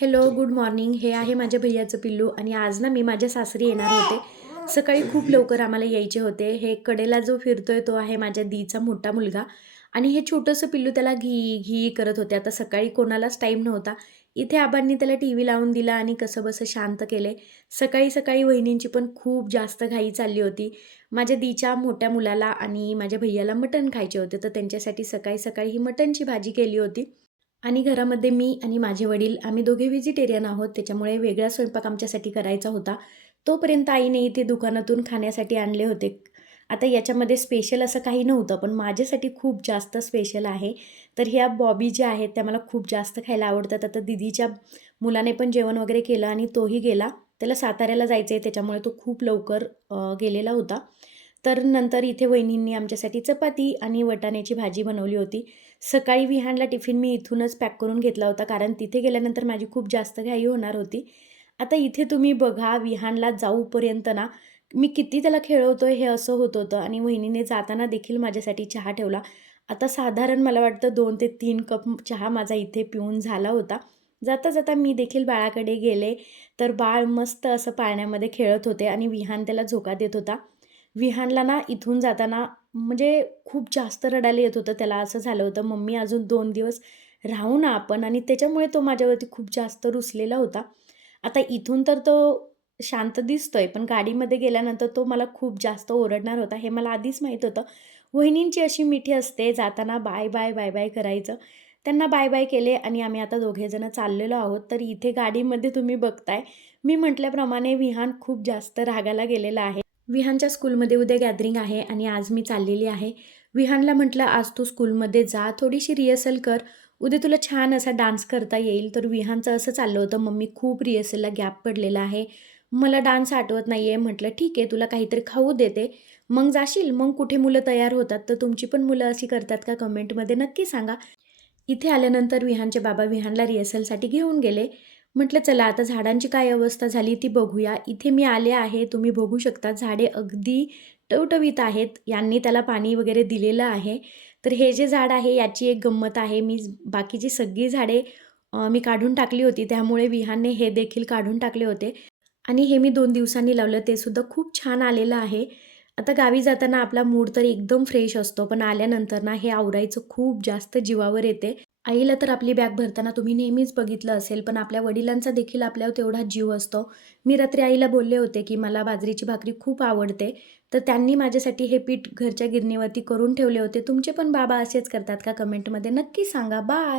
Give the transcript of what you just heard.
Hello, good morning. हे आहे माझ्या भैयाचं पिल्लू आणि आज ना मी माझ्या सासरी येणार होते. सकाळी खूप लवकर आम्हाला यायचे होते. हे कडेला जो फिरतोय तो आहे माझ्या दीचा मोठा मुलगा आणि हे छोटंसं पिल्लू त्याला घी, घी करत होते. आता सकाळी कोणालाच टाईम नव्हता. इथे आबांनी त्याला टीव्ही लावून दिला आणि कसंबसं शांत केले. सकाळी-सकाळी वहिनींची पण खूप जास्त घाई चालली होती. माझ्या दीच्या मोठ्या मुलाला आणि माझ्या भैय्याला मटण खायचे होते, तर त्यांच्यासाठी सकाळी-सकाळी ही मटणची भाजी केली होती. आणि घरामध्ये मी आणि माझे वडील आम्ही दोघे व्हेजिटेरियन आहोत. त्याच्यामुळे वेगळा स्वयंपाक आमच्यासाठी करायचा होता. तोपर्यंत आईने इथे दुकानातून खाण्यासाठी आणले होते. आता याच्यामध्ये स्पेशल असं काही नव्हतं, पण माझ्यासाठी खूप जास्त स्पेशल आहे. तर ह्या बॉबी ज्या आहेत त्या मला खूप जास्त खायला आवडतात. आता दीदीच्या मुलाने पण जेवण वगैरे केलं आणि तोही गेला. त्याला साताऱ्याला जायचं आहे त्याच्यामुळे तो खूप लवकर गेलेला होता. तर नंतर इथे वहिनींनी आमच्यासाठी चपाती आणि वाटाण्याची भाजी बनवली होती. सकाळी विहानला टिफिन मी इथूनच पॅक करून घेतला होता, कारण तिथे गेल्यानंतर माझी खूप जास्त घाई होणार होती. आता इथे तुम्ही बघा विहानला जाऊपर्यंत ना, मी किती त्याला खेळवतोय हे असं होत होतं आणि वहिनीने जाताना देखील माझ्यासाठी चहा ठेवला. आता साधारण मला वाटतं 2 ते 3 कप चहा माझा इथे पिऊन झाला होता. जाता-जाता मी देखील बाळाकडे गेले, तर बाळ मस्त असं पाळण्यामध्ये खेळत होते आणि विहान त्याला झोका देत होता. विहानला ना इथून जाताना म्हणजे खूप जास्त रडायला येत होतं. त्याला असं झालं होतं, "मम्मी अजून 2 दिवस राहू ना आपण" आणि त्याच्यामुळे तो माझ्यावरती खूप जास्त रुसलेला होता. आता इथून तर तो शांत दिसतोय, पण गाडीमध्ये गेल्यानंतर तो मला खूप जास्त ओरडणार होता, हे मला आधीच माहीत होतं. वहिनींची अशी मिठी असते, जाताना बाय, बाय, बाय, बाय करायचं. त्यांना बाय, बाय केले आणि आम्ही आता दोघेजण चाललेलो आहोत. तर इथे गाडीमध्ये तुम्ही बघताय, मी म्हटल्याप्रमाणे विहान खूप जास्त रागाला गेलेला आहे. विहानच्या स्कूलमध्ये उद्या गॅदरिंग आहे आणि आज मी चाललेली आहे. विहानला म्हटलं, "आज तू स्कूलमध्ये जा, थोडीशी रिहर्सल कर. उद्या तुला छान असा डान्स करता येईल." तर विहानचं असं चाललं होतं, "मम्मी खूप रिहर्सलला गॅप पडलेला आहे. मला डान्स आठवत नाही आहे." म्हटलं, "ठीक आहे, तुला काहीतरी खाऊ देते. मग जाशील." मग कुठे मुलं तयार होतात, तर तुमची पण मुलं अशी करतात का? कमेंटमध्ये नक्की सांगा. इथे आल्यानंतर विहानचे बाबा विहानला रिहर्सलसाठी घेऊन गेले. म्हटलं चला आता झाडांची काय अवस्था झाली ती बघूया. इथे मी आले आहे. तुम्ही बघू शकता झाडे अगदी टवटवीत आहेत. यांनी त्याला पाणी वगैरे दिलेलं आहे. तर हे जे झाड आहे याची एक गंमत आहे. बाकीची सगळी झाडे मी काढून टाकली होती. त्यामुळे विहानने हे देखील काढून टाकले होते. आणि हे मी 2 दिवसांनी लावलं ते सुद्धा खूप छान आलेलं आहे. आता गावी जाताना आपला मूड तर एकदम फ्रेश असतो, पण आल्यानंतर ना हे आवरायचं खूप जास्त जीवावर येते. आईला तर आपली बॅग भरताना तुम्ही नेहमीच बघितलं असेल, पण आपल्या वडिलांचा देखील आपल्यावर तेवढाच जीव असतो. मी रात्री आईला बोलले होते, की मला बाजरीची भाकरी खूप आवडते, तर त्यांनी माझ्यासाठी हे पीठ घरच्या गिरणीवरती करून ठेवले होते. तुमचे पण बाबा असेच करतात का? कमेंटमध्ये नक्की सांगा. बाय.